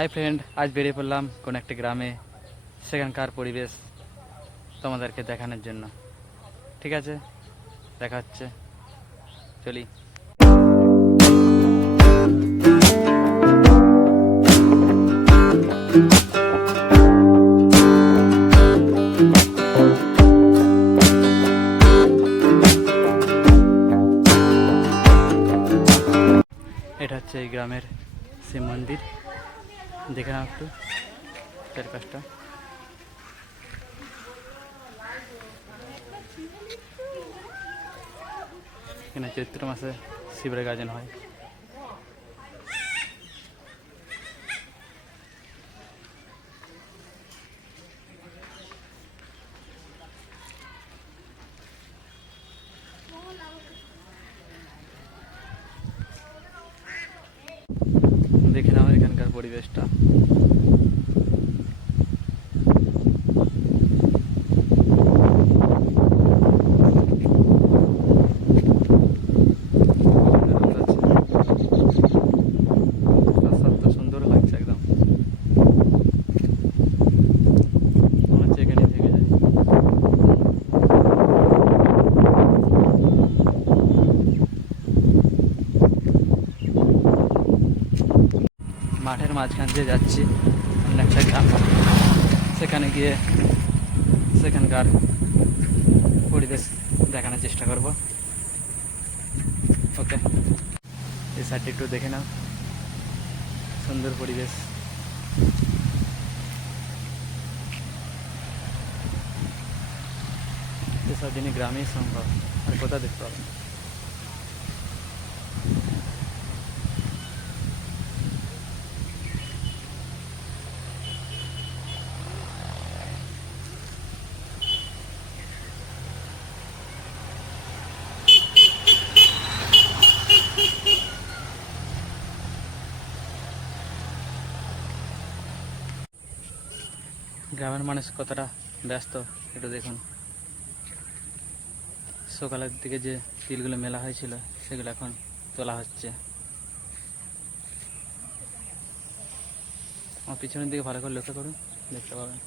Hi friend আজ বেরিয়ে পড়লাম কোন একটা গ্রামে। সেখানকার পরিবেশ তোমাদেরকে দেখানোর জন্য। ঠিক আছে? দেখা হচ্ছে। চলি। এটা হচ্ছে এই গ্রামের শিব মন্দির। দেখে নাও একটু চারপাশটা এখানে চৈত্র মাসে শিবের গাজন হয়। পরিবেশটা মাঠের মাঝখান দিয়ে যাচ্ছি। অন্য একটা গ্রাম। সেখানে গিয়ে সেখানকার পরিবেশ দেখানোর চেষ্টা করব। ওকে, এই সাইডটা একটু দেখে নাও। সুন্দর পরিবেশ। এসব দিনে গ্রামেই সম্ভব। আর কোথাও দেখতে পাবেন গ্রামের মানুষ কতটা ব্যস্ত এটা দেখুন। সকালের দিকে যে তিলগুলো মেলা হয়েছিল, সেগুলো এখন তোলা হচ্ছে। আমার পিছনের দিকে ভালো করে লক্ষ্য করুন, দেখতে পাবেন।